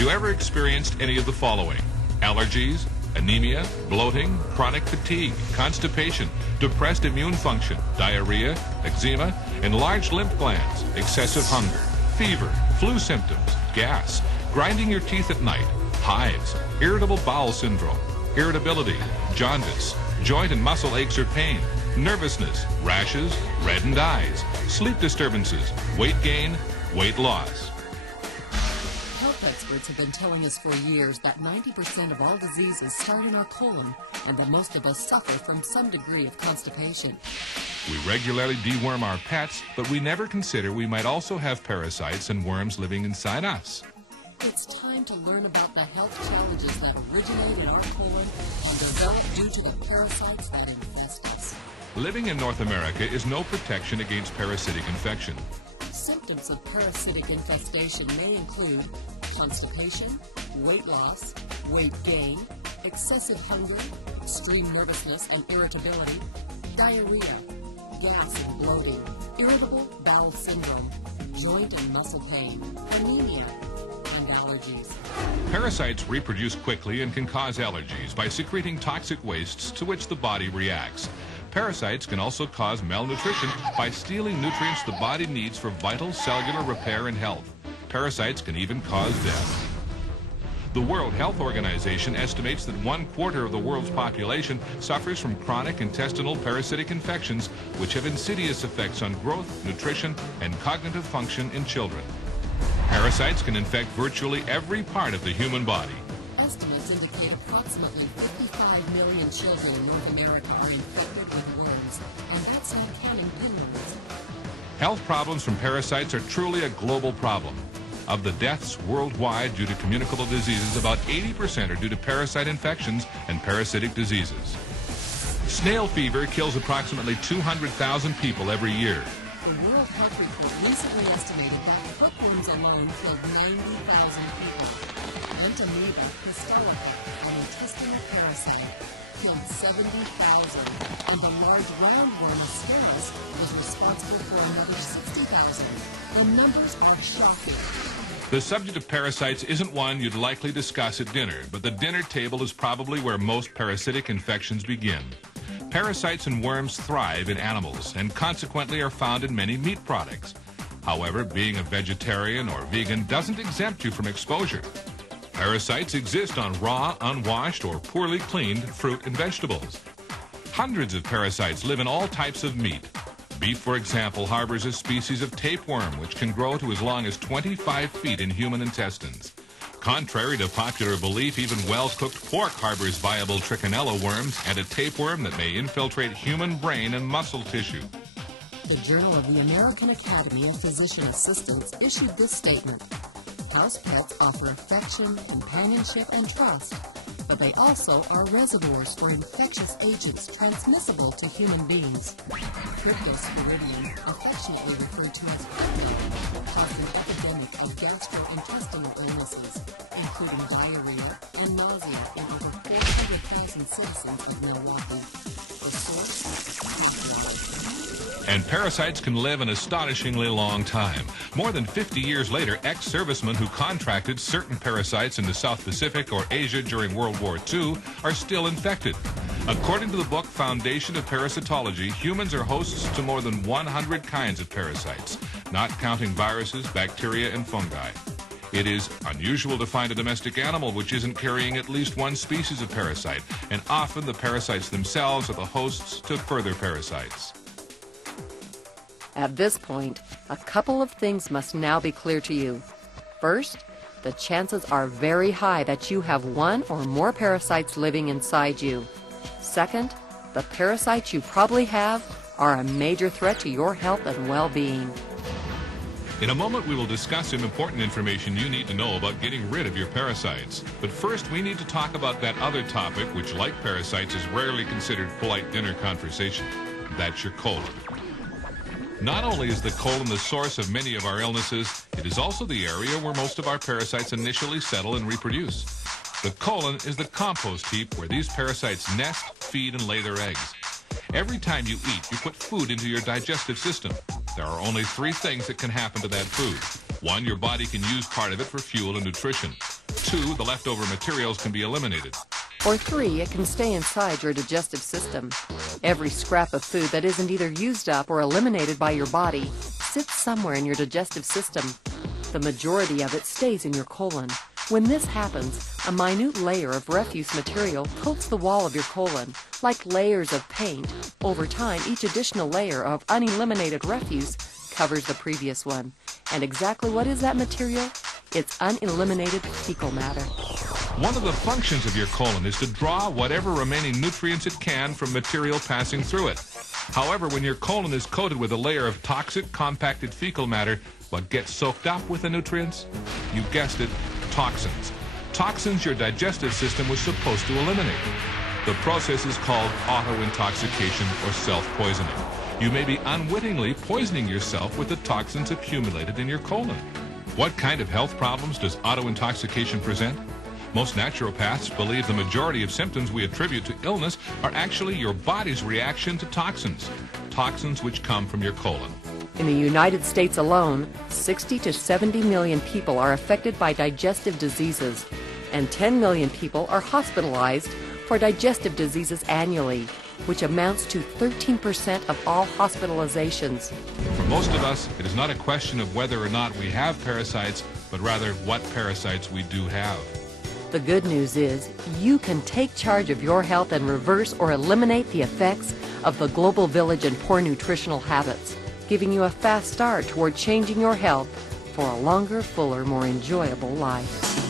Have you ever experienced any of the following? Allergies, anemia, bloating, chronic fatigue, constipation, depressed immune function, diarrhea, eczema, enlarged lymph glands, excessive hunger, fever, flu symptoms, gas, grinding your teeth at night, hives, irritable bowel syndrome, irritability, jaundice, joint and muscle aches or pain, nervousness, rashes, reddened eyes, sleep disturbances, weight gain, weight loss. Health experts have been telling us for years that 90% of all diseases start in our colon and that most of us suffer from some degree of constipation. We regularly deworm our pets, but we never consider we might also have parasites and worms living inside us. It's time to learn about the health challenges that originate in our colon and develop due to the parasites that infest us. Living in North America is no protection against parasitic infection. Symptoms of parasitic infestation may include constipation, weight loss, weight gain, excessive hunger, extreme nervousness and irritability, diarrhea, gas and bloating, irritable bowel syndrome, joint and muscle pain, anemia, and allergies. Parasites reproduce quickly and can cause allergies by secreting toxic wastes to which the body reacts. Parasites can also cause malnutrition by stealing nutrients the body needs for vital cellular repair and health. Parasites can even cause death. The World Health Organization estimates that 1/4 of the world's population suffers from chronic intestinal parasitic infections, which have insidious effects on growth, nutrition, and cognitive function in children. Parasites can infect virtually every part of the human body. Estimates indicate approximately 55 million children in North America are infected with worms, and that's not counting pinworms. Health problems from parasites are truly a global problem. Of the deaths worldwide due to communicable diseases, about 80% are due to parasite infections and parasitic diseases. Snail fever kills approximately 200,000 people every year. The World Health Report recently estimated that hookworms alone killed 90,000 people. Entamoeba histelica, an intestinal parasite, killed 70,000, and the large roundworm Ascaris was responsible for another 60,000. The numbers are shocking. The subject of parasites isn't one you'd likely discuss at dinner, but the dinner table is probably where most parasitic infections begin. Parasites and worms thrive in animals and consequently are found in many meat products. However, being a vegetarian or vegan doesn't exempt you from exposure. Parasites exist on raw, unwashed, or poorly cleaned fruit and vegetables. Hundreds of parasites live in all types of meat. Beef, for example, harbors a species of tapeworm which can grow to as long as 25 feet in human intestines. Contrary to popular belief, even well-cooked pork harbors viable trichinella worms and a tapeworm that may infiltrate human brain and muscle tissue. The Journal of the American Academy of Physician Assistants issued this statement: house pets offer affection, companionship, and trust, but they also are reservoirs for infectious agents transmissible to human beings. Cryptosporidium, affectionately referred to as crypto, caused an epidemic of gastrointestinal illnesses, including diarrhea and nausea in over 400,000 citizens of Milwaukee. The source? And parasites can live an astonishingly long time. More than 50 years later, ex-servicemen who contracted certain parasites in the South Pacific or Asia during World War II are still infected. According to the book Foundation of Parasitology, humans are hosts to more than 100 kinds of parasites, not counting viruses, bacteria, and fungi. It is unusual to find a domestic animal which isn't carrying at least one species of parasite, and often the parasites themselves are the hosts to further parasites. At this point, a couple of things must now be clear to you. First, the chances are very high that you have one or more parasites living inside you. Second, the parasites you probably have are a major threat to your health and well-being. In a moment, we will discuss some important information you need to know about getting rid of your parasites. But first, we need to talk about that other topic, which, like parasites, is rarely considered polite dinner conversation. That's your colon. Not only is the colon the source of many of our illnesses, it is also the area where most of our parasites initially settle and reproduce. The colon is the compost heap where these parasites nest, feed, and lay their eggs. Every time you eat, you put food into your digestive system. There are only 3 things that can happen to that food. 1, your body can use part of it for fuel and nutrition. 2, the leftover materials can be eliminated. Or 3, it can stay inside your digestive system. Every scrap of food that isn't either used up or eliminated by your body sits somewhere in your digestive system. The majority of it stays in your colon. When this happens, a minute layer of refuse material coats the wall of your colon, like layers of paint. Over time, each additional layer of uneliminated refuse covers the previous one. And exactly what is that material? It's uneliminated fecal matter. One of the functions of your colon is to draw whatever remaining nutrients it can from material passing through it. However, when your colon is coated with a layer of toxic, compacted fecal matter, what gets soaked up with the nutrients? You guessed it, toxins. Toxins your digestive system was supposed to eliminate. The process is called auto-intoxication or self-poisoning. You may be unwittingly poisoning yourself with the toxins accumulated in your colon. What kind of health problems does auto-intoxication present? Most naturopaths believe the majority of symptoms we attribute to illness are actually your body's reaction to toxins, toxins which come from your colon. In the United States alone, 60 to 70 million people are affected by digestive diseases, and 10 million people are hospitalized for digestive diseases annually, which amounts to 13% of all hospitalizations. For most of us, it is not a question of whether or not we have parasites, but rather what parasites we do have. The good news is you can take charge of your health and reverse or eliminate the effects of the global village and poor nutritional habits, giving you a fast start toward changing your health for a longer, fuller, more enjoyable life.